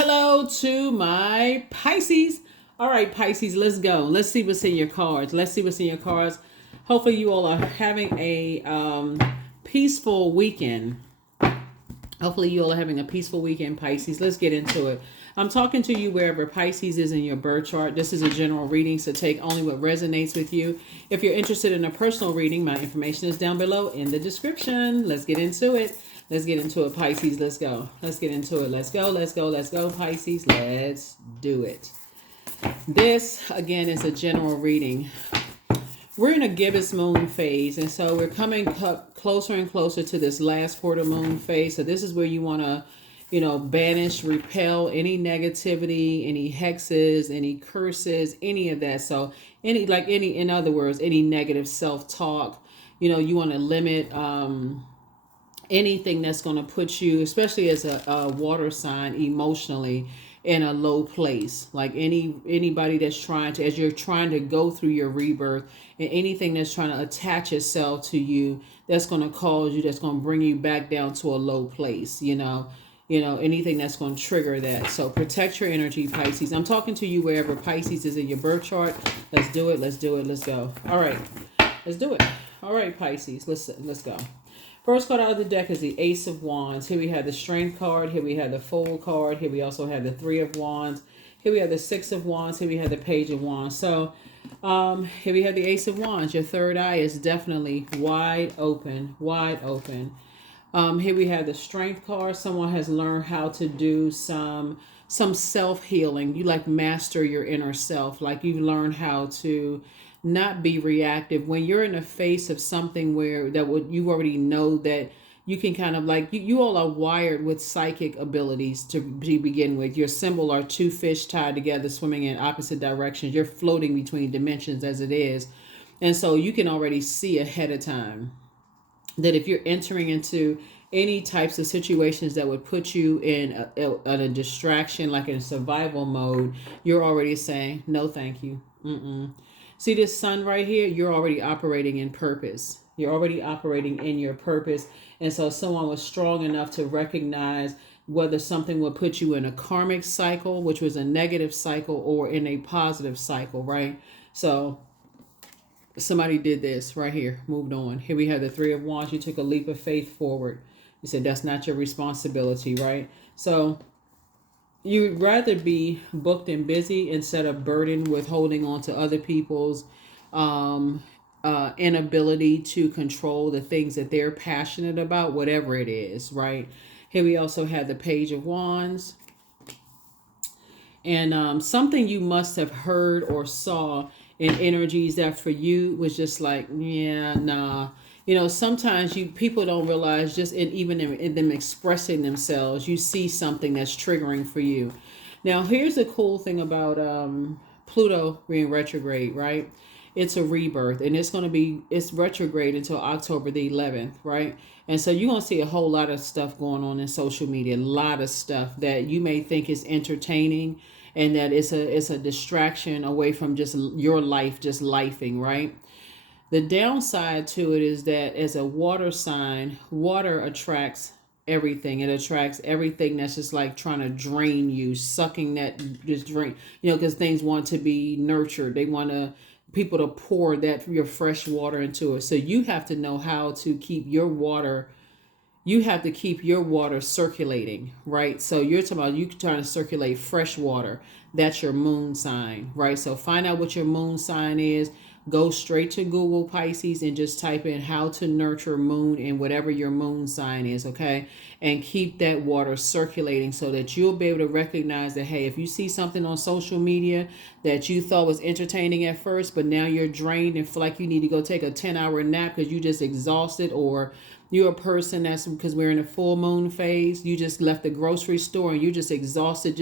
Hello to my Pisces. All right, Pisces, let's go. Let's see what's in your cards. Let's see what's in your cards. Hopefully, you all are having a peaceful weekend. Hopefully, you all are having a peaceful weekend, Pisces. Let's get into it. I'm talking to you wherever Pisces is in your birth chart. This is a general reading, so take only what resonates with you. If you're interested in a personal reading, my information is down below in the description. Let's get into it. Let's get into it, Pisces. Let's go. Let's get into it. Let's go. Let's go. Let's go, Pisces. Let's do it. This, again, is a general reading. We're in a gibbous moon phase, and so we're coming closer and closer to this last quarter moon phase. So this is where you want to, banish, repel any negativity, any hexes, any curses, any of that. So in other words, any negative self-talk. You want to limit anything that's going to put you, especially as a water sign, emotionally in a low place. Like anybody that's trying to, as you're trying to go through your rebirth, and anything that's trying to attach itself to you, that's going to cause you, that's going to bring you back down to a low place. Anything that's going to trigger that. So protect your energy, Pisces. I'm talking to you wherever Pisces is in your birth chart. Let's do it. Let's do it. Let's go. All right, let's do it. All right, Pisces. Let's go. First card out of the deck is the Ace of Wands. Here we have the Strength card. Here we have the Fool card. Here we also have the Three of Wands. Here we have the Six of Wands. Here we have the Page of Wands. So here we have the Ace of Wands. Your third eye is definitely wide open, wide open. Here we have the Strength card. Someone has learned how to do some self-healing. You master your inner self. Like you've learned how to not be reactive when you're in the face of something where you already know that you can kind of you all are wired with psychic abilities to begin with. Your symbol are two fish tied together swimming in opposite directions. You're floating between dimensions as it is, and so you can already see ahead of time that if you're entering into any types of situations that would put you in a distraction, like in a survival mode, you're already saying no thank you. See this sun right here? You're already operating in purpose. You're already operating in your purpose. And so someone was strong enough to recognize whether something would put you in a karmic cycle, which was a negative cycle, or in a positive cycle, right? So somebody did this right here, moved on. Here we have the Three of Wands. You took a leap of faith forward. You said that's not your responsibility, right? So you'd rather be booked and busy instead of burdened with holding on to other people's inability to control the things that they're passionate about, whatever it is, right? Here we also have the Page of Wands. And something you must have heard or saw in energies that for you was just like, yeah, nah. Sometimes people don't realize just even in them expressing themselves, you see something that's triggering for you. Now, here's the cool thing about Pluto being retrograde, right? It's a rebirth, and it's retrograde until October the 11th, right? And so you're going to see a whole lot of stuff going on in social media, a lot of stuff that you may think is entertaining and that it's a distraction away from just your life, just lifing, right? The downside to it is that as a water sign, water attracts everything. It attracts everything that's just like trying to drain you, sucking that just drain, because things want to be nurtured. They want people to pour your fresh water into it. So you have to know how to keep your water. You have to keep your water circulating, right? So you're trying to circulate fresh water. That's your moon sign, right? So find out what your moon sign is. Go straight to Google, Pisces, and just type in how to nurture moon in whatever your moon sign is, okay? And keep that water circulating so that you'll be able to recognize that, hey, if you see something on social media that you thought was entertaining at first, but now you're drained and feel like you need to go take a 10-hour nap because you just exhausted, or you're a person that's, because we're in a full moon phase, you just left the grocery store and you just exhausted.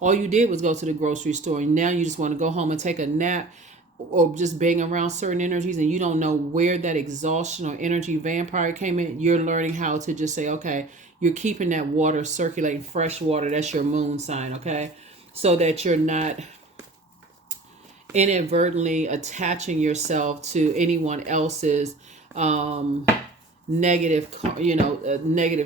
All you did was go to the grocery store, and now you just want to go home and take a nap, or just being around certain energies, and you don't know where that exhaustion or energy vampire came in. You're learning how to just say, okay, you're keeping that water circulating, fresh water. That's your moon sign, okay? So that you're not inadvertently attaching yourself to anyone else's negative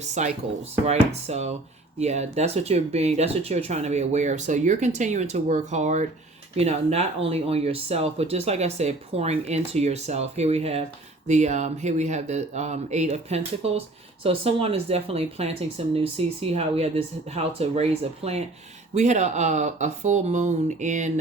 cycles, right? So Yeah, that's what you're trying to be aware of. So you're continuing to work hard, not only on yourself, but just like I said, pouring into yourself. Here we have the Eight of Pentacles. So someone is definitely planting some new seeds. See how we had this, how to raise a plant. We had a full moon in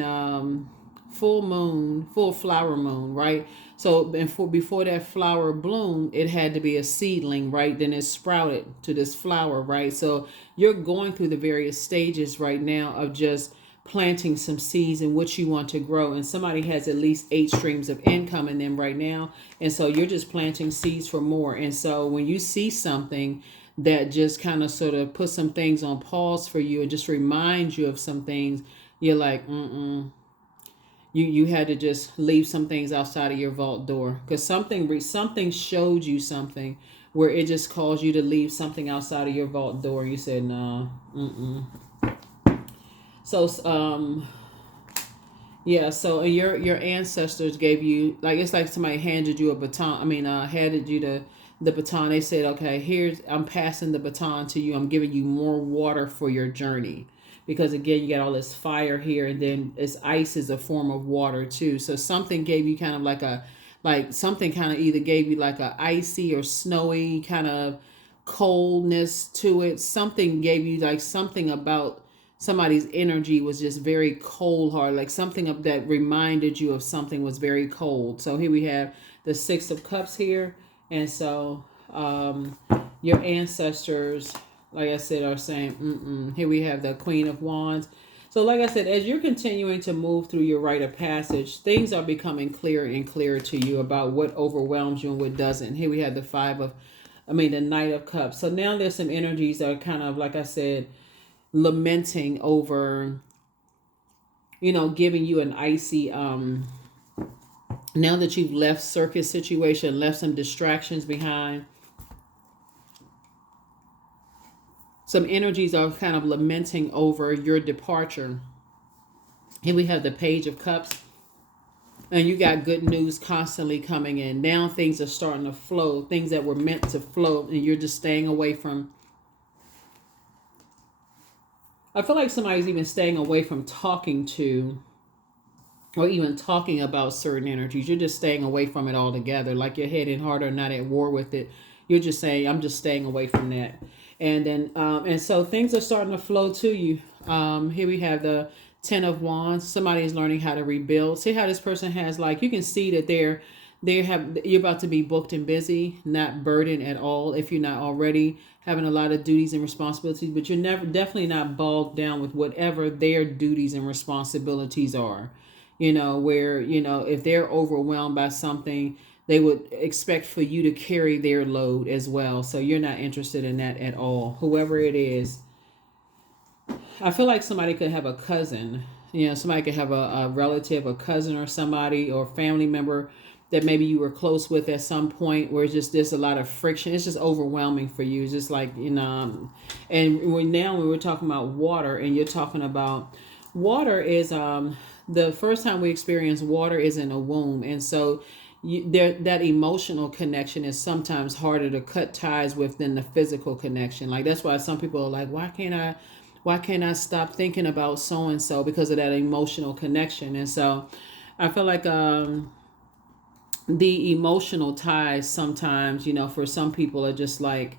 full flower moon, right? So before that flower bloom, it had to be a seedling, right? Then it sprouted to this flower, right? So you're going through the various stages right now of just planting some seeds in what you want to grow. And somebody has at least 8 streams of income in them right now. And so you're just planting seeds for more. And so when you see something that just kind of sort of put some things on pause for you and just reminds you of some things, you're like, you had to just leave some things outside of your vault door, because something showed you something where it just caused you to leave something outside of your vault door. You said no. So yeah, so your ancestors gave you, like, it's like somebody handed you a baton. Handed you the baton. They said, okay, I'm passing the baton to you. I'm giving you more water for your journey. Because again, you got all this fire here, and then ice is a form of water too. So something gave you kind of like something kind of either gave you like a icy or snowy kind of coldness to it. Something gave you like something about somebody's energy was just very cold hard, like something of that reminded you of something was very cold. So here we have the Six of Cups here. And so your ancestors, like I said, are saying, Here we have the Queen of Wands. So like I said, as you're continuing to move through your rite of passage, things are becoming clearer and clearer to you about what overwhelms you and what doesn't. Here we have the the Knight of Cups. So now there's some energies that are kind of, like I said, lamenting over, giving you an icy, now that you've left circus situation, left some distractions behind. Some energies are kind of lamenting over your departure. Here we have the Page of Cups. And you got good news constantly coming in. Now things are starting to flow. Things that were meant to flow. And you're just staying away from. I feel like somebody's even staying away from talking to, or even talking about certain energies. You're just staying away from it altogether. Like your head and heart are not at war with it. You're just saying, I'm just staying away from that. And then, and so things are starting to flow to you. Here we have the Ten of Wands. Somebody is learning how to rebuild. See how this person has, like, you can see that you're about to be booked and busy, not burdened at all. If you're not already having a lot of duties and responsibilities, but you're definitely not bogged down with whatever their duties and responsibilities are. Where, if they're overwhelmed by something, they would expect for you to carry their load as well. So you're not interested in that at all. Whoever it is, I feel like somebody could have a cousin. Somebody could have a relative, a cousin or somebody, or family member that maybe you were close with at some point, where there's a lot of friction. It's just overwhelming for you. It's just like, and when we're talking about water, and you're talking about water is, the first time we experience water is in a womb. And so that emotional connection is sometimes harder to cut ties with than the physical connection. Like, that's why some people are like, why can't I stop thinking about so and so, because of that emotional connection. And so I feel like the emotional ties sometimes, for some people are just like,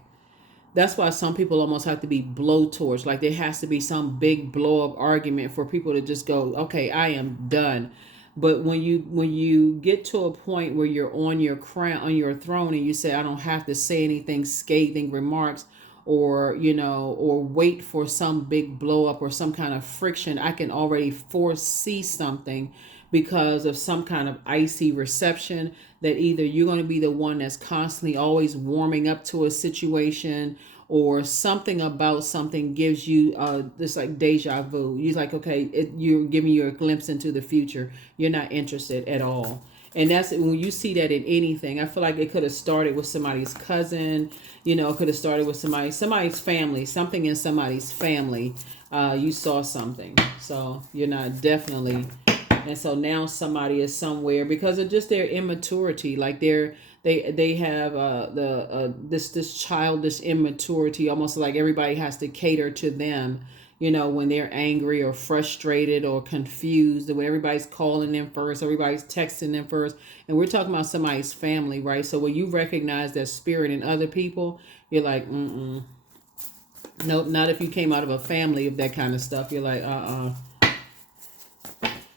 that's why some people almost have to be blowtorch. Like, there has to be some big blow up argument for people to just go, okay, I am done. But when you get to a point where you're on your throne, and you say, I don't have to say anything scathing remarks, or or wait for some big blow up or some kind of friction, I can already foresee something because of some kind of icy reception, that either you're going to be the one that's constantly always warming up to a situation, or something about something gives you this like deja vu. You're like, okay, you're giving you a glimpse into the future. You're not interested at all. And that's when you see that in anything. I feel like it could have started with somebody's cousin, it could have started with somebody's family, something in somebody's family. You saw something. So you're not definitely. And so now somebody is somewhere because of just their immaturity. Like, they're They have the this childish immaturity, almost like everybody has to cater to them, when they're angry or frustrated or confused, when everybody's calling them first, everybody's texting them first. And we're talking about somebody's family, right? So when you recognize that spirit in other people, you're like, nope, not if you came out of a family of that kind of stuff. You're like,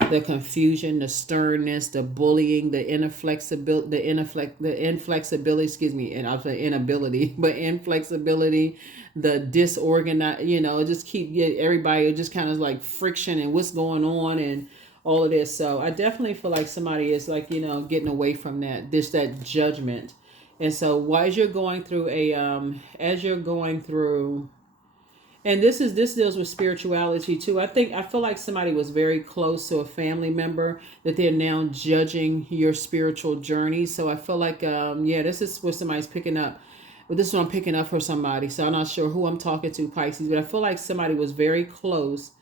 the confusion, the sternness, the bullying, the inflexibility, excuse me, and I'll say inability, but inflexibility, the disorganized, it just everybody just kind of like friction and what's going on and all of this. So I definitely feel like somebody is like, getting away from that judgment. And so as you're going through and this deals with spirituality too. I feel like somebody was very close to a family member that they're now judging your spiritual journey. So I feel like this is what somebody's picking up. But this is what I'm picking up for somebody. So I'm not sure who I'm talking to, Pisces, but I feel like somebody was very close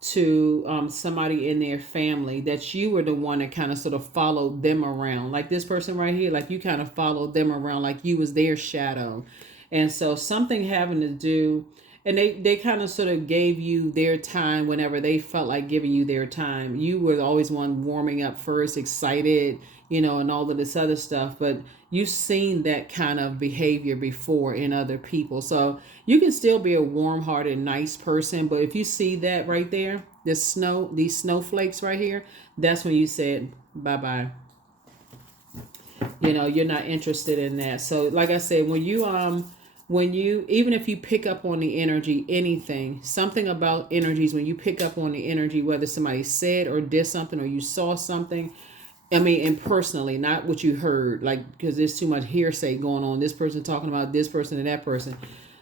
to somebody in their family that you were the one that kind of sort of followed them around. Like this person right here, like you kind of followed them around like you was their shadow. And so something having to do, and they kind of sort of gave you their time whenever they felt like giving you their time. You were always one warming up first, excited, and all of this other stuff. But you've seen that kind of behavior before in other people. So you can still be a warm-hearted, nice person. But if you see that right there, these snowflakes right here, that's when you said bye-bye. You're not interested in that. So like I said, when you even if you pick up on the energy, something about energies, when you pick up on the energy, whether somebody said or did something or you saw something, and personally, not what you heard, like, because there's too much hearsay going on, this person talking about this person and that person.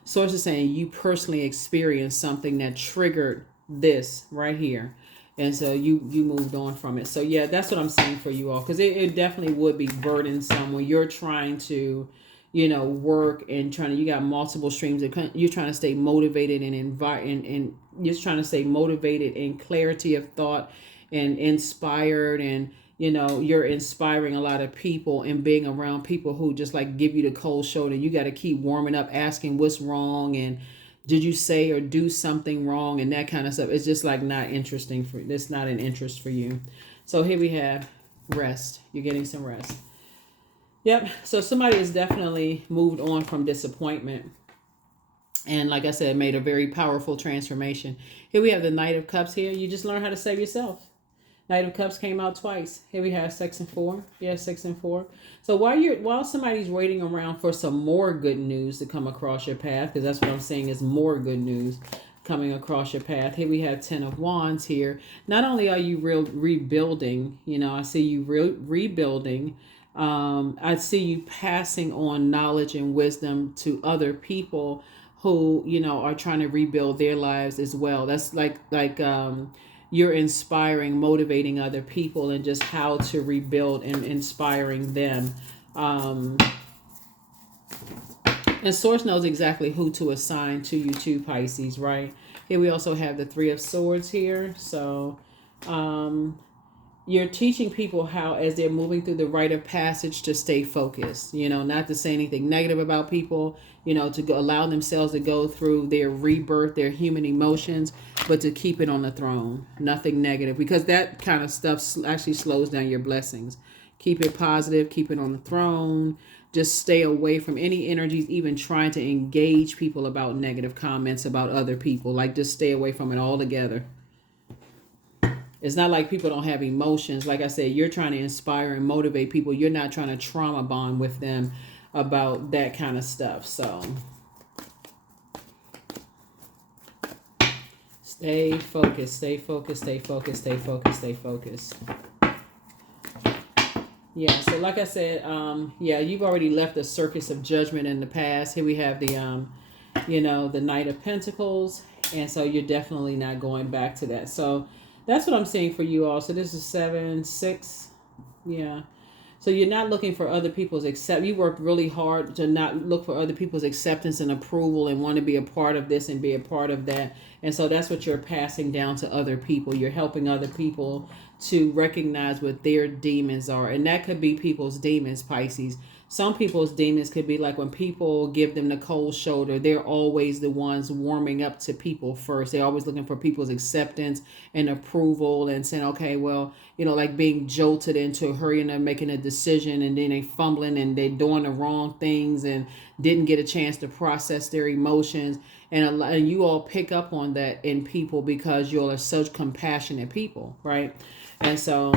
Source is saying you personally experienced something that triggered this right here. And so you moved on from it. So yeah, that's what I'm saying for you all, because it definitely would be burdensome when you're trying to work and you got multiple streams. You're trying to stay motivated and you're trying to stay motivated in clarity of thought and inspired, and you're inspiring a lot of people and being around people who just like give you the cold shoulder. You got to keep warming up, asking what's wrong and did you say or do something wrong and that kind of stuff. It's just like not interesting for that's not an interest for you. So here we have rest. You're getting some rest. Yep. So somebody has definitely moved on from disappointment. And like I said, made a very powerful transformation. Here we have the Knight of Cups here. You just learn how to save yourself. Knight of Cups came out twice. Here we have 6 and 4. Yeah, 6 and 4. So while somebody's waiting around for some more good news to come across your path, because that's what I'm saying is more good news coming across your path. Here we have 10 of Wands here. Not only are you rebuilding, I see you rebuilding. I see you passing on knowledge and wisdom to other people who, are trying to rebuild their lives as well. That's like you're inspiring, motivating other people and just how to rebuild and inspiring them. And Source knows exactly who to assign to you too, Pisces, right? Here we also have the 3 of Swords here. So you're teaching people how, as they're moving through the rite of passage, to stay focused, not to say anything negative about people, to allow themselves to go through their rebirth, their human emotions, but to keep it on the throne, nothing negative, because that kind of stuff actually slows down your blessings. Keep it positive, keep it on the throne, just stay away from any energies, even trying to engage people about negative comments about other people, like just stay away from it altogether. It's not like people don't have emotions. Like I said, you're trying to inspire and motivate people. You're not trying to trauma bond with them about that kind of stuff. So stay focused, stay focused, stay focused, stay focused, stay focused. Yeah, so like I said, you've already left the circus of judgment in the past. Here we have the, the Knight of Pentacles. And so you're definitely not going back to that. So that's what I'm seeing for you all. So this is 7, 6. Yeah. So you're not looking for other people's you worked really hard to not look for other people's acceptance and approval and want to be a part of this and be a part of that. And so that's what you're passing down to other people. You're helping other people to recognize what their demons are. And that could be people's demons, Pisces. some people's demons could be like when people give them the cold shoulder, they're always the ones warming up to people first. They're always looking for people's acceptance and approval and saying, okay, well, like being jolted into hurrying and making a decision, and then they fumbling and they're doing the wrong things and didn't get a chance to process their emotions. And you all pick up on that in people because you all are such compassionate people, right? And so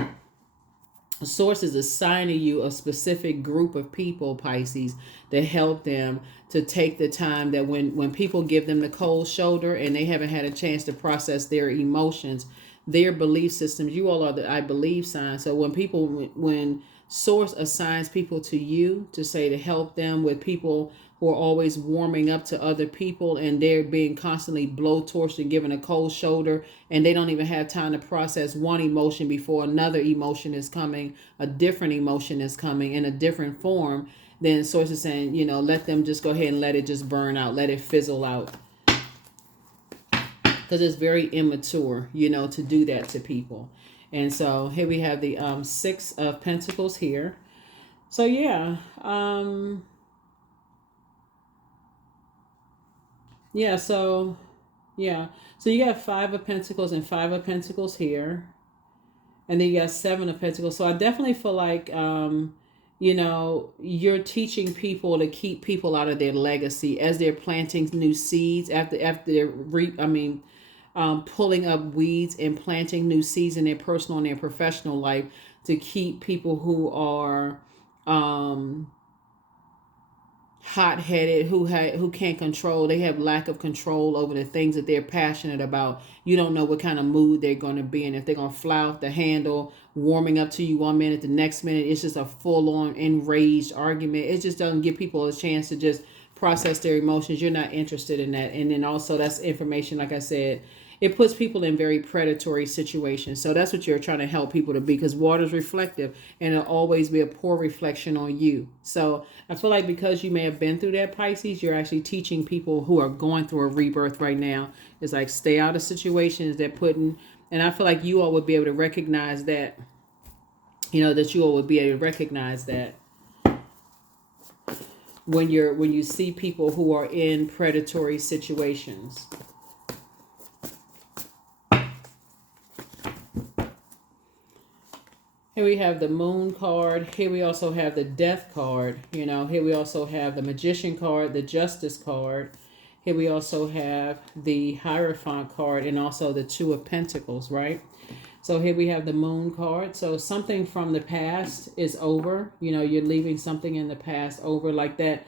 source is assigning you a specific group of people, Pisces, to help them to take the time that when people give them the cold shoulder and they haven't had a chance to process their emotions, their belief systems, you all are the I believe sign. So when source assigns people to you to say to help them with people who are always warming up to other people and they're being constantly blowtorched and given a cold shoulder, and they don't even have time to process one emotion before another emotion is coming, a different emotion is coming in a different form, then source is saying, let them just go ahead and let it just burn out, let it fizzle out. Because it's very immature, to do that to people. And so here we have the Six of Pentacles here. So yeah, so you got Five of Pentacles and Five of Pentacles here, and then you got Seven of Pentacles. So I definitely feel like you're teaching people to keep people out of their legacy as they're planting new seeds after they're pulling up weeds and planting new seeds in their personal and their professional life, to keep people who are hot-headed, who can't control. They have lack of control over the things that they're passionate about. You don't know what kind of mood they're going to be in. If they're going to fly off the handle, warming up to you one minute, the next minute it's just a full-on enraged argument. It just doesn't give people a chance to just process their emotions. You're not interested in that. And then also that's information, like I said, it puts people in very predatory situations. So that's what you're trying to help people to be, because water is reflective and it'll always be a poor reflection on you. So I feel like because you may have been through that, Pisces, you're actually teaching people who are going through a rebirth right now. It's like stay out of situations that and I feel like you all would be able to recognize that, that you all would be able to recognize that when you see people who are in predatory situations. Here we have the Moon card. Here we also have the Death card. Here we also have the Magician card, the Justice card. Here we also have the Hierophant card and also the Two of Pentacles, right? So here we have the Moon card. So something from the past is over. You're leaving something in the past over, like that.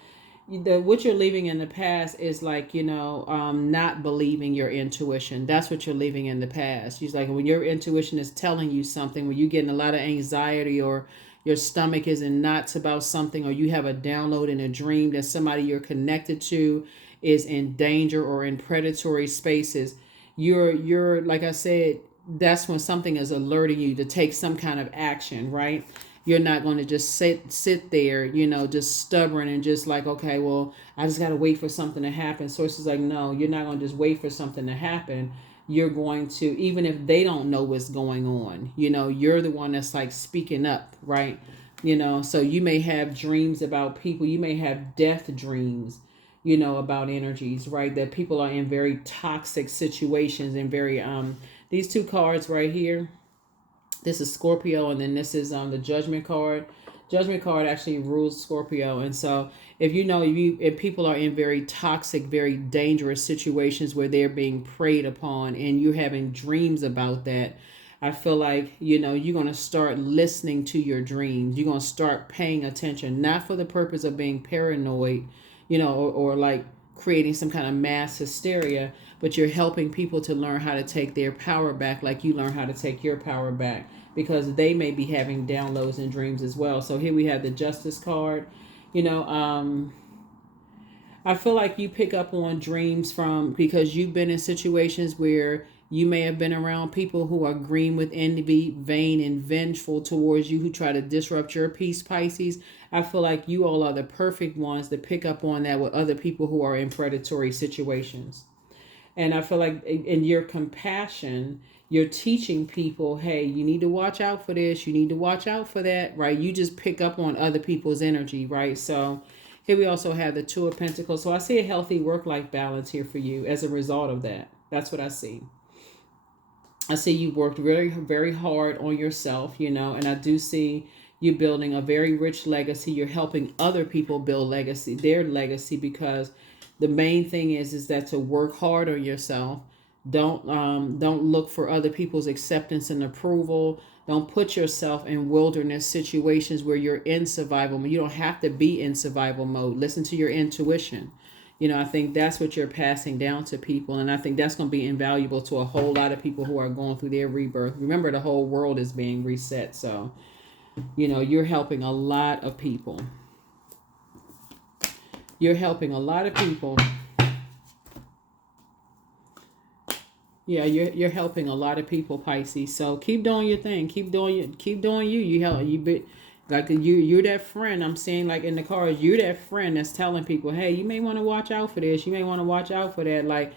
What you're leaving in the past is like, not believing your intuition. That's what you're leaving in the past. She's like, when your intuition is telling you something, when you're getting a lot of anxiety, or your stomach is in knots about something, or you have a download in a dream that somebody you're connected to is in danger or in predatory spaces, you're like I said, that's when something is alerting you to take some kind of action, right? You're not going to just sit there, just stubborn and just like, okay, well, I just got to wait for something to happen. Sources like, no, you're not going to just wait for something to happen. You're going to, even if they don't know what's going on, you're the one that's like speaking up, right? So you may have dreams about people. You may have death dreams, about energies, right? That people are in very toxic situations and very, these two cards right here. This is Scorpio, and then this is the Judgment card. Judgment card actually rules Scorpio, and so if people are in very toxic, very dangerous situations where they're being preyed upon, and you're having dreams about that, I feel like you're going to start listening to your dreams. You're going to start paying attention, not for the purpose of being paranoid, or like creating some kind of mass hysteria, but you're helping people to learn how to take their power back, like you learn how to take your power back, because they may be having downloads and dreams as well. So here we have the Justice card. I feel like you pick up on dreams because you've been in situations where you may have been around people who are green with envy, vain, and vengeful towards you, who try to disrupt your peace, Pisces. I feel like you all are the perfect ones to pick up on that with other people who are in predatory situations. And I feel like in your compassion, you're teaching people, hey, you need to watch out for this, you need to watch out for that, right? You just pick up on other people's energy, right? So here we also have the Two of Pentacles. So I see a healthy work-life balance here for you as a result of that. That's what I see. I see you worked really very hard on yourself, and I do see you building a very rich legacy. You're helping other people build their legacy, because the main thing is that to work hard on yourself. Don't look for other people's acceptance and approval. Don't put yourself in wilderness situations where you're in survival mode. You don't have to be in survival mode. Listen to your intuition. I think that's what you're passing down to people. And I think that's going to be invaluable to a whole lot of people who are going through their rebirth. Remember, the whole world is being reset. So, you're helping a lot of people. You're helping a lot of people. Yeah, you're helping a lot of people, Pisces. So keep doing your thing. Keep doing you. You're that friend. I'm saying, like in the cards, you're that friend that's telling people, hey, you may want to watch out for this. You may want to watch out for that. Like,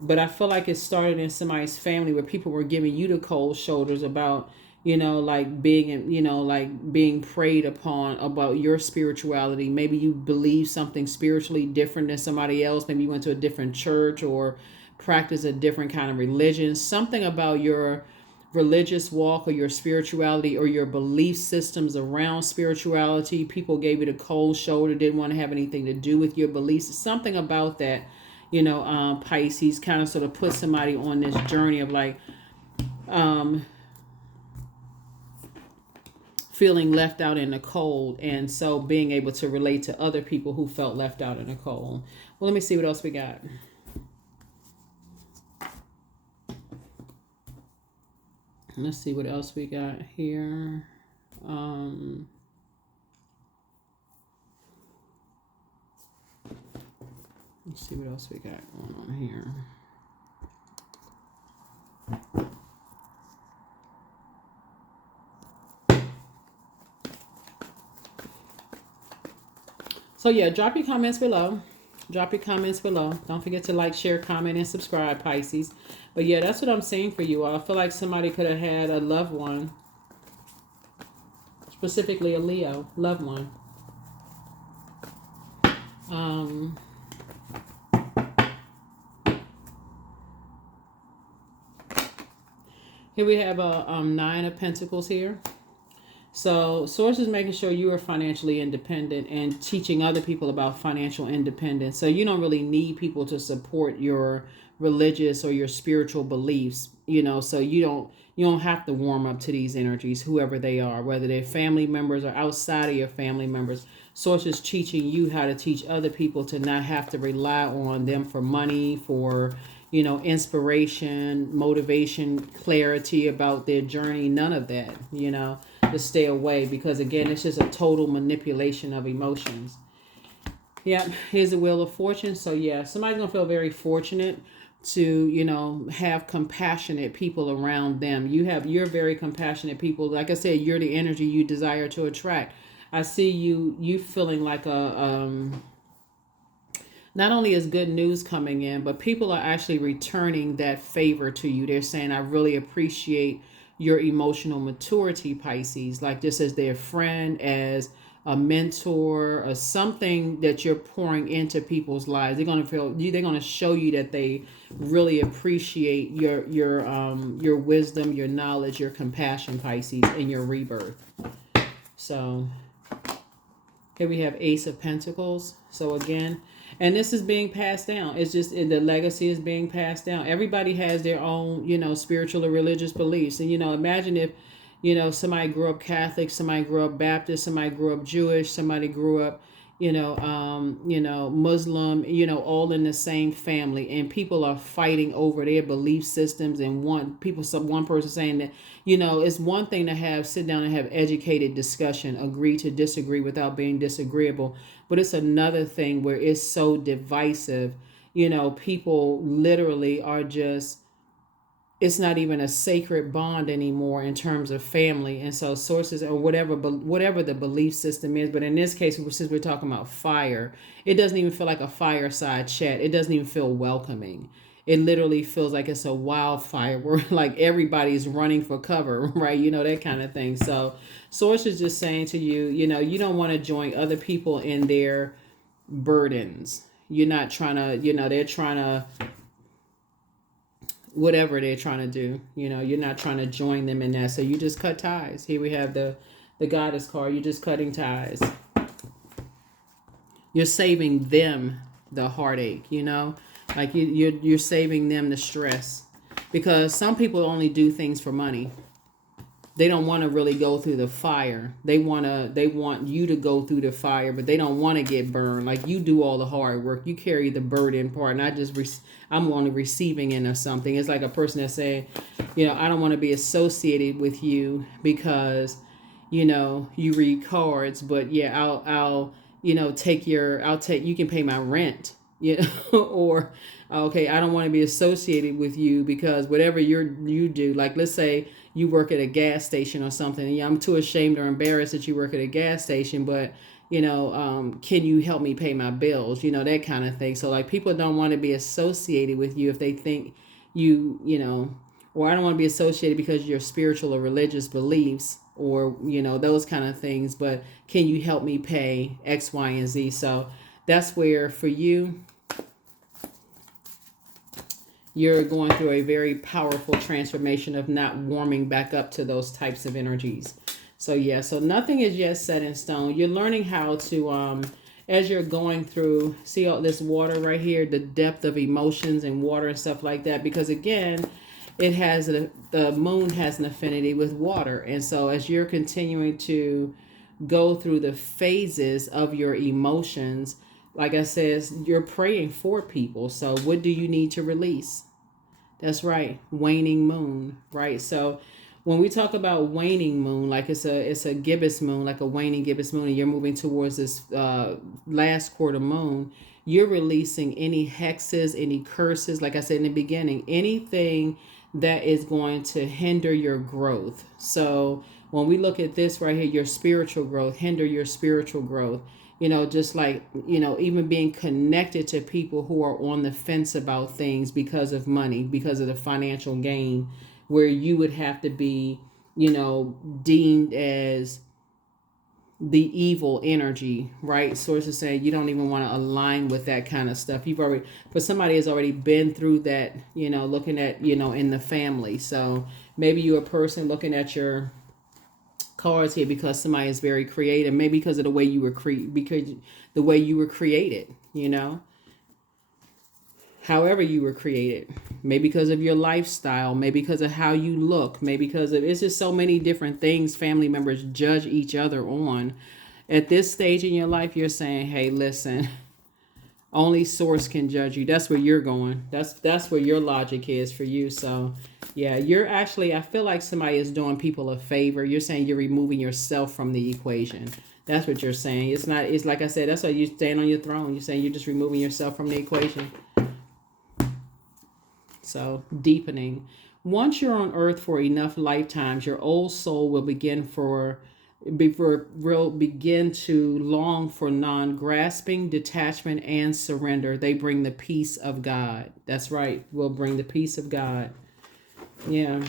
but I feel like it started in somebody's family where people were giving you the cold shoulders about, like being preyed upon about your spirituality. Maybe you believe something spiritually different than somebody else. Maybe you went to a different church or practice a different kind of religion. Something about your religious walk or your spirituality or your belief systems around spirituality. People gave you the cold shoulder, didn't want to have anything to do with your beliefs. Something about that, Pisces kind of sort of put somebody on this journey of like, feeling left out in the cold, and so being able to relate to other people who felt left out in the cold. Well, let me see what else we got. Let's see what else we got here. Let's see what else we got going on here. So yeah, drop your comments below. Don't forget to like, share, comment, and subscribe, Pisces. But yeah, that's what I'm saying for you all. I feel like somebody could have had a loved one, specifically a Leo loved one. Here we have a Nine of Pentacles here. So Source is making sure you are financially independent and teaching other people about financial independence. So you don't really need people to support your religious or your spiritual beliefs, so you don't have to warm up to these energies, whoever they are, whether they're family members or outside of your family members. Source is teaching you how to teach other people to not have to rely on them for money, for inspiration, motivation, clarity about their journey. None of that, to stay away, because again, it's just a total manipulation of emotions. Yep, here's the Wheel of Fortune. So yeah, somebody's gonna feel very fortunate to have compassionate people around them. You're very compassionate people. Like I said, you're the energy you desire to attract. I see you feeling like not only is good news coming in, but people are actually returning that favor to you. They're saying, I really appreciate your emotional maturity, Pisces, like just as their friend, as a mentor, or something that you're pouring into people's lives. They're going to show you that they really appreciate your wisdom, your knowledge, your compassion, Pisces, in your rebirth. So here we have Ace of Pentacles. So again, and this is being passed down. It's just the legacy is being passed down. Everybody has their own, spiritual or religious beliefs. And, imagine if, somebody grew up Catholic, somebody grew up Baptist, somebody grew up Jewish, somebody grew up, Muslim, all in the same family, and people are fighting over their belief systems. And one person saying that, it's one thing to sit down and have educated discussion, agree to disagree without being disagreeable. But it's another thing where it's so divisive, people literally are just, it's not even a sacred bond anymore in terms of family. And so sources or whatever the belief system is. But in this case, since we're talking about fire, it doesn't even feel like a fireside chat. It doesn't even feel welcoming. it literally feels like it's a wildfire where like everybody's running for cover, right? That kind of thing. So Source is just saying to you, you don't want to join other people in their burdens. You're not trying to, they're trying to, whatever they're trying to do, you're not trying to join them in that. So you just cut ties. Here we have the Goddess card. You're just cutting ties. You're saving them the heartache, like you're saving them the stress, because some people only do things for money. They don't want to really go through the fire. They want you to go through the fire, but they don't want to get burned. Like, you do all the hard work. You carry the burden part, and I'm on the receiving end of something. It's like a person that's saying, I don't want to be associated with you because, you read cards, but yeah, I'll you can pay my rent, or okay, I don't want to be associated with you because whatever you do, like let's say you work at a gas station or something. Yeah, I'm too ashamed or embarrassed that you work at a gas station, but can you help me pay my bills? That kind of thing. So like, people don't want to be associated with you if they think or I don't want to be associated because of your spiritual or religious beliefs, or those kind of things, but can you help me pay X, Y, and Z? So that's where, for you, you're going through a very powerful transformation of not warming back up to those types of energies. So yeah, so nothing is yet set in stone. You're learning how to, as you're going through, see all this water right here, the depth of emotions and water and stuff like that, because again, it has the moon has an affinity with water. And so as you're continuing to go through the phases of your emotions, like I said, you're praying for people. So what do you need to release? That's right, waning moon, right? So when we talk about waning moon, like it's a gibbous moon, like a waning gibbous moon, and you're moving towards this last quarter moon, you're releasing any hexes, any curses, like I said in the beginning, anything that is going to hinder your growth. So when we look at this right here, your spiritual growth, hinder your spiritual growth, just like, even being connected to people who are on the fence about things because of money, because of the financial gain, where you would have to be, deemed as the evil energy, right? Sources saying you don't even want to align with that kind of stuff. For somebody has already been through that, looking at, in the family. So maybe you're a person looking at your cards here because somebody is very creative, maybe because of the way you were created, however you were created, maybe because of your lifestyle, maybe because of how you look, maybe because of, it's just so many different things family members judge each other on. At this stage in your life, you're saying, hey, listen, only Source can judge you. That's where you're going. That's where your logic is for you. So yeah, you're actually, I feel like somebody is doing people a favor. You're saying you're removing yourself from the equation. That's what you're saying. It's like I said, that's why you stand on your throne. You're saying you're just removing yourself from the equation. So deepening. Once you're on earth for enough lifetimes, your old soul will begin to long for non-grasping, detachment, and surrender. They bring the peace of God. That's right. Will bring the peace of God. Yeah.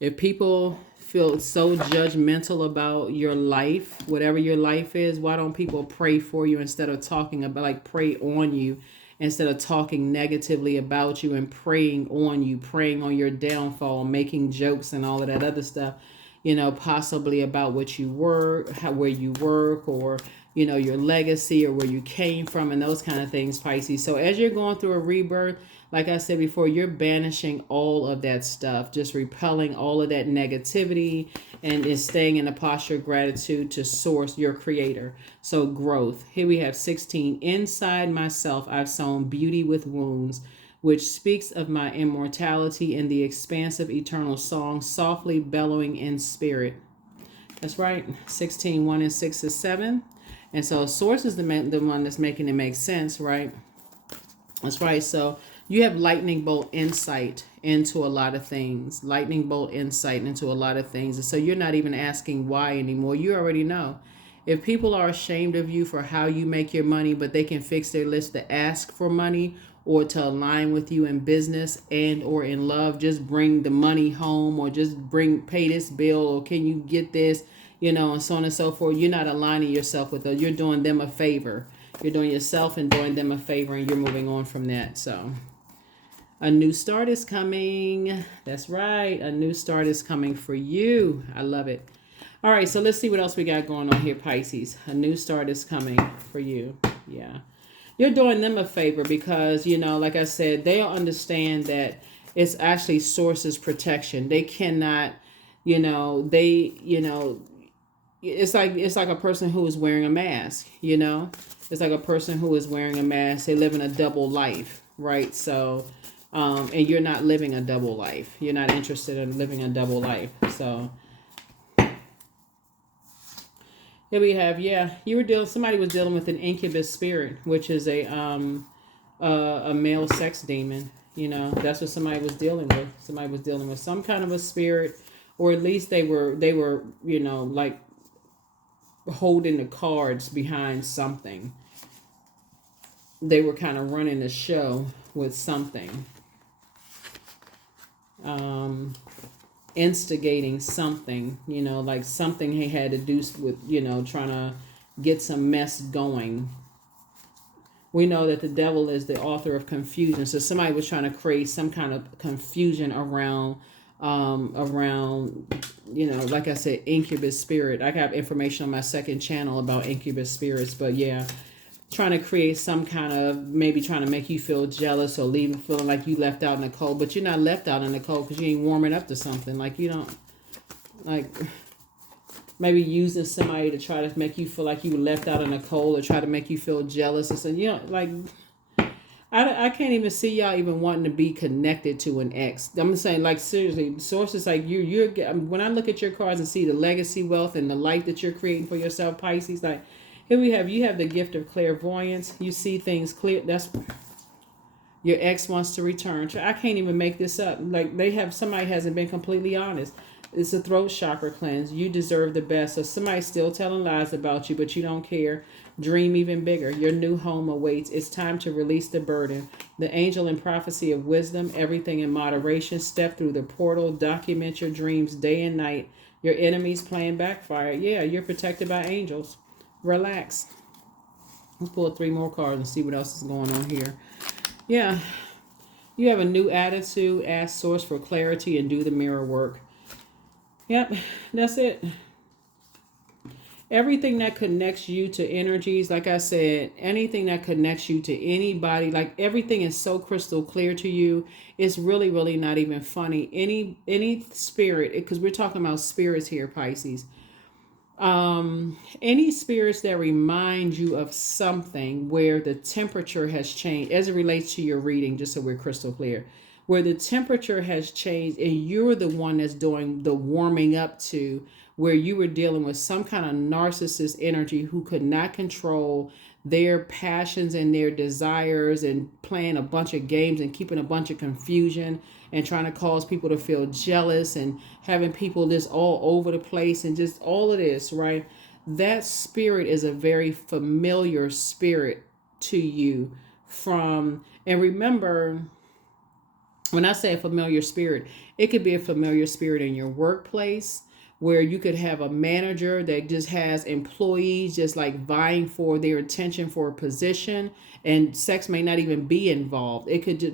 If people feel so judgmental about your life, whatever your life is, why don't people pray for you instead of talking about, like, pray on you? Instead of talking negatively about you and preying on you, preying on your downfall, making jokes and all of that other stuff, possibly about what you work, where you work, or, your legacy or where you came from and those kind of things, Pisces. So as you're going through a rebirth, like I said before, you're banishing all of that stuff, just repelling all of that negativity and is staying in a posture of gratitude to Source, your creator. So growth. Here we have 16. Inside myself, I've sown beauty with wounds, which speaks of my immortality in the expansive eternal song, softly bellowing in spirit. That's right. 16, 1 and 6 is 7. And so Source is the one that's making it make sense, right? That's right. So you have lightning bolt insight into a lot of things. Lightning bolt insight into a lot of things. And so you're not even asking why anymore. You already know. If people are ashamed of you for how you make your money, but they can fix their list to ask for money or to align with you in business and or in love, just bring the money home, or just pay this bill, or can you get this, and so on and so forth. You're not aligning yourself with them. You're doing them a favor. You're doing yourself and doing them a favor, and you're moving on from that. So a new start is coming. That's right. A new start is coming for you. I love it. All right, so let's see what else we got going on here, Pisces. A new start is coming for you. Yeah. You're doing them a favor because, like I said, they'll understand that it's actually source's protection. They cannot, it's like a person who is wearing a mask, It's like a person who is wearing a mask. They live in a double life, right? So, and you're not living a double life. You're not interested in living a double life. So here we have, somebody was dealing with an incubus spirit, which is a male sex demon. That's what somebody was dealing with. Somebody was dealing with some kind of a spirit, or at least they were, like holding the cards behind something. They were kind of running the show with something. Instigating something, like something he had to do with, trying to get some mess going. We know that the devil is the author of confusion. So somebody was trying to create some kind of confusion around, like I said, incubus spirit. I got information on my second channel about incubus spirits, but yeah, trying to create some kind of, maybe trying to make you feel jealous or feeling like you left out in the cold, but you're not left out in the cold because you ain't warming up to something. Like you don't, like maybe using somebody to try to make you feel like you were left out in the cold, or try to make you feel jealous. And so, like, I can't even see y'all even wanting to be connected to an ex. I'm saying, like, seriously, sources like you're when I look at your cards and see the legacy wealth and the life that you're creating for yourself, Pisces, like, here you have the gift of clairvoyance. You see things clear. That's your ex wants to return. I can't even make this up. Like somebody hasn't been completely honest. It's a throat chakra cleanse. You deserve the best. So somebody's still telling lies about you, but you don't care. Dream even bigger. Your new home awaits. It's time to release the burden. The angel and prophecy of wisdom, everything in moderation. Step through the portal. Document your dreams day and night. Your enemy's plan backfire. Yeah, you're protected by angels. Relax. Let's pull 3 more cards and see what else is going on here. Yeah. You have a new attitude. Ask source for clarity and do the mirror work. Yep. That's it. Everything that connects you to energies, like I said, anything that connects you to anybody, like everything is so crystal clear to you. It's really, really not even funny. Any spirit, because we're talking about spirits here, Pisces. Any spirits that remind you of something where the temperature has changed as it relates to your reading, just so we're crystal clear, where the temperature has changed and you're the one that's doing the warming up to, where you were dealing with some kind of narcissist energy who could not control their passions and their desires, and playing a bunch of games and keeping a bunch of confusion and trying to cause people to feel jealous and having people just all over the place and just all of this, right? That spirit is a very familiar spirit to you and remember, when I say a familiar spirit, it could be a familiar spirit in your workplace, where you could have a manager that just has employees just like vying for their attention for a position, and sex may not even be involved. It could just,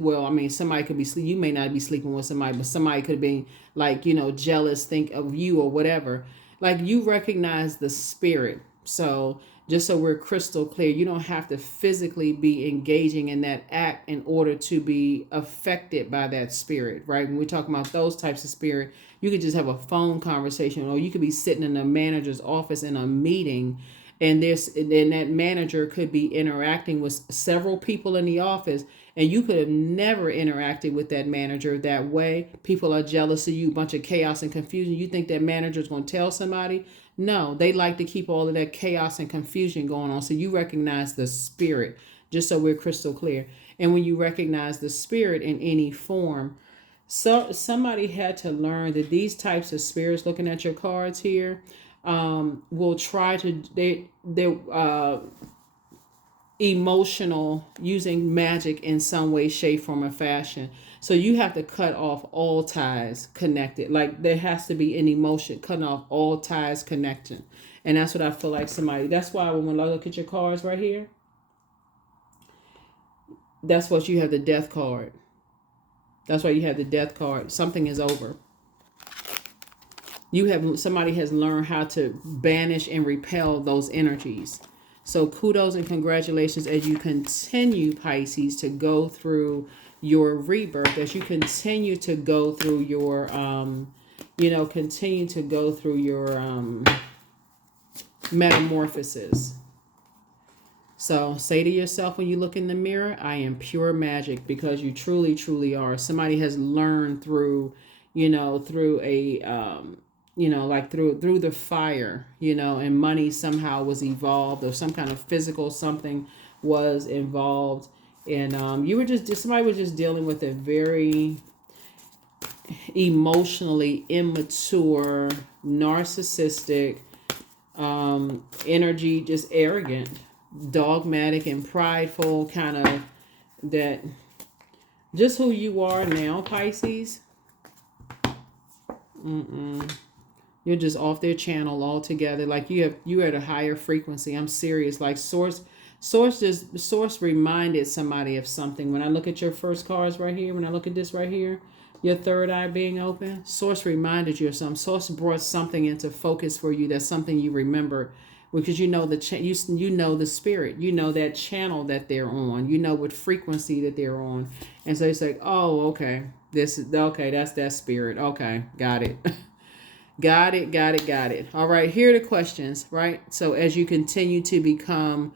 somebody could be you may not be sleeping with somebody, but somebody could be like, jealous, think of you or whatever. Like, you recognize the spirit. So just so we're crystal clear, you don't have to physically be engaging in that act in order to be affected by that spirit, right? When we're talking about those types of spirit, you could just have a phone conversation, or you could be sitting in a manager's office in a meeting, and then that manager could be interacting with several people in the office, and you could have never interacted with that manager that way. People are jealous of you, a bunch of chaos and confusion. You think that manager is going to tell somebody? No, they like to keep all of that chaos and confusion going on. So you recognize the spirit, just so we're crystal clear. And when you recognize the spirit in any form, so somebody had to learn that these types of spirits, looking at your cards here, will try to they emotional, using magic in some way, shape, form, or fashion. So you have to cut off all ties connected. Like there has to be an emotion, cutting off all ties connecting. And that's what I feel like somebody. That's why when I look at your cards right here, that's what you have, the death card. That's why you have the death card. Something is over. Somebody has learned how to banish and repel those energies. So kudos and congratulations as you continue, Pisces, to go through your rebirth, as you continue to go through your continue to go through your metamorphosis. So say to yourself when you look in the mirror, I am pure magic, because you truly, truly are. Somebody has learned through, through a like through the fire, and money somehow was evolved, or some kind of physical something was involved, and somebody was just dealing with a very emotionally immature, narcissistic energy, just arrogant, dogmatic, and prideful, kind of that, just who you are now, Pisces. You're just off their channel altogether. Like you're at a higher frequency. I'm serious. Like source reminded somebody of something. When I look at your first cards right here, when I look at this right here, your third eye being open, source reminded you of something. Source brought something into focus for you. That's something you remember, because you know you know the spirit. You know that channel that they're on. You know what frequency that they're on. And so it's like, oh, okay, that's that spirit. Okay, got it. Got it. All right, here are the questions, right? So as you continue to become,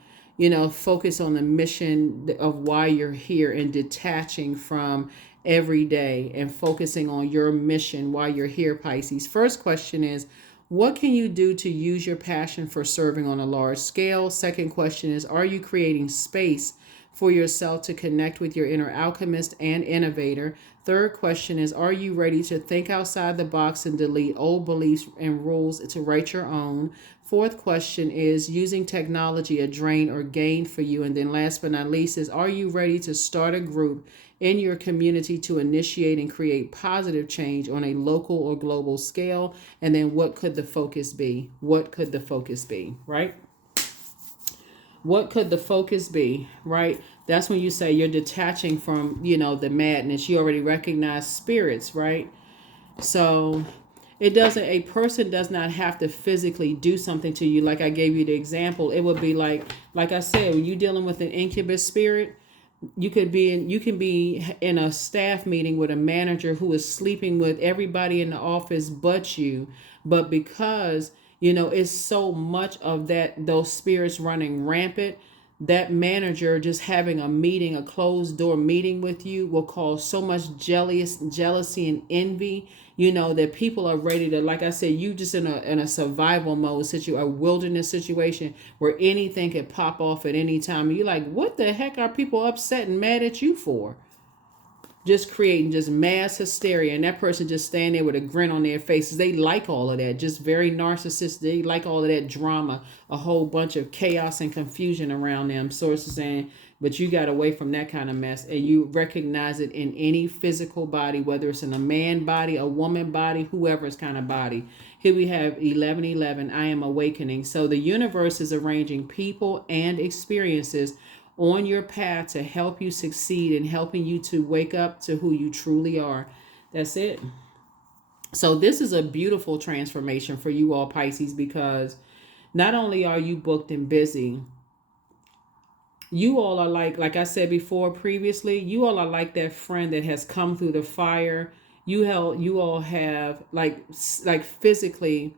focus on the mission of why you're here, and detaching from every day and focusing on your mission while you're here, Pisces. First question is, what can you do to use your passion for serving on a large scale? Second question is, are you creating space for yourself to connect with your inner alchemist and innovator? Third question is, are you ready to think outside the box and delete old beliefs and rules to write your own? Fourth question is, using technology a drain or gain for you? And then last but not least is, are you ready to start a group in your community to initiate and create positive change on a local or global scale? And then what could the focus be? What could the focus be, right? What could the focus be, right? That's when you say you're detaching from, the madness. You already recognize spirits, right? So a person does not have to physically do something to you. Like I gave you the example, it would be like I said, when you're dealing with an incubus spirit, you can be in a staff meeting with a manager who is sleeping with everybody in the office but you, but because it's so much of those spirits running rampant, that manager just having a closed door meeting with you will cause so much jealousy and envy, that people are ready to, like I said, you just in a survival mode a wilderness situation where anything could pop off at any time. And you're like, what the heck are people upset and mad at you for? Just creating just mass hysteria, and that person just stand there with a grin on their faces. They like all of that, just very narcissistic. They like all of that drama, a whole bunch of chaos and confusion around them. Sources saying, but you got away from that kind of mess, and you recognize it in any physical body, whether it's in a man body, a woman body, whoever's kind of body. Here we have 1111, I am awakening. So the universe is arranging people and experiences on your path to help you succeed and helping you to wake up to who you truly are. That's it. So this is a beautiful transformation for you all, Pisces, because not only are you booked and busy, you all are like I said before previously, you all are like that friend that has come through the fire. You all have like physically,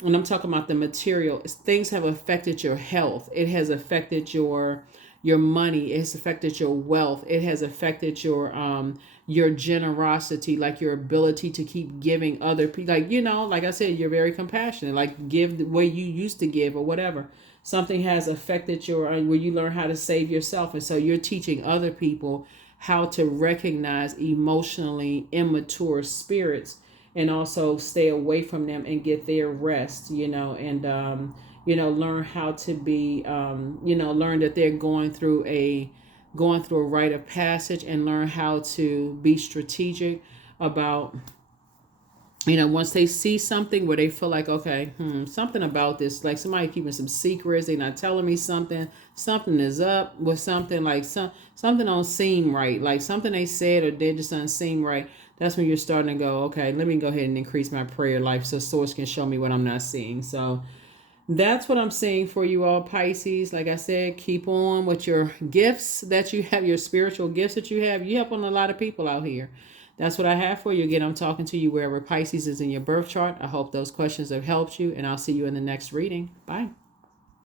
when I'm talking about the material, things have affected your health. It has affected your money. It has affected your wealth. It has affected your generosity, like your ability to keep giving other people. Like, like I said, you're very compassionate. Like give the way you used to give or whatever. Something has affected where you learn how to save yourself. And so you're teaching other people how to recognize emotionally immature spirits and also stay away from them and get their rest, and learn how to be, learn that they're going through a rite of passage, and learn how to be strategic about, once they see something where they feel like, okay, something about this, like somebody keeping some secrets, they're not telling me something is up with something, like something don't seem right, like something they said or did just doesn't seem right. That's when you're starting to go, okay, let me go ahead and increase my prayer life so source can show me what I'm not seeing. So that's what I'm seeing for you all, Pisces. Like I said, keep on with your gifts that you have, your spiritual gifts that you have. You helping a lot of people out here. That's what I have for you. Again, I'm talking to you wherever Pisces is in your birth chart. I hope those questions have helped you, and I'll see you in the next reading. Bye.